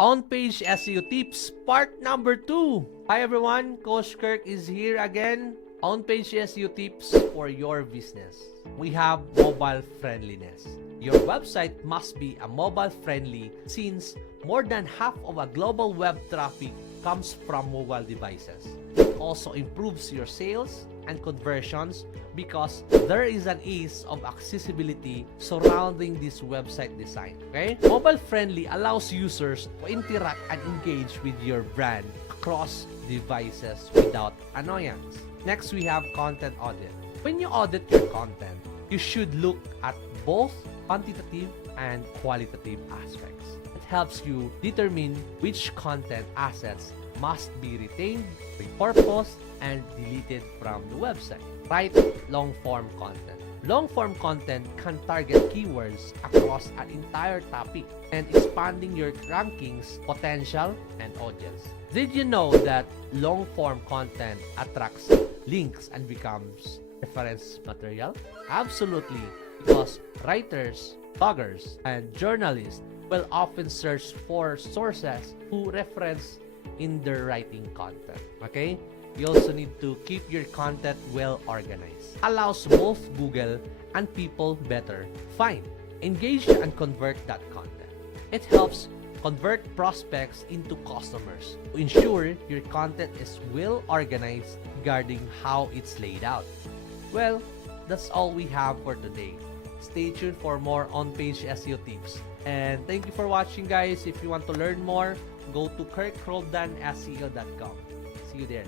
On-page SEO tips, part number 2. Hi everyone, Coach Kherk is here again. On-page SEO tips for your business. We have mobile friendliness. Your website must be a mobile friendly since more than half of a global web traffic comes from mobile devices. It also improves your sales and conversions because there is an ease of accessibility surrounding this website design. Okay? Mobile friendly allows users to interact and engage with your brand across devices without annoyance. Next, we have content audit. When you audit your content, you should look at both quantitative and qualitative aspects. It helps you determine which content assets must be retained, repurposed, and deleted from the website. Write long-form content. Long-form content can target keywords across an entire topic and expanding your rankings, potential, and audience. Did you know that long-form content attracts links and becomes reference material? Absolutely, because writers, bloggers, and journalists will often search for sources who reference in their writing content. Okay? You also need to keep your content well organized. Allows both Google and people better find, engage, and convert that content. It helps convert prospects into customers to ensure your content is well organized regarding how it's laid out. Well, that's all we have for today. Stay tuned for more on-page SEO tips. And thank you for watching, guys. If you want to learn more, go to KherkRoldanSEO.com. See you there.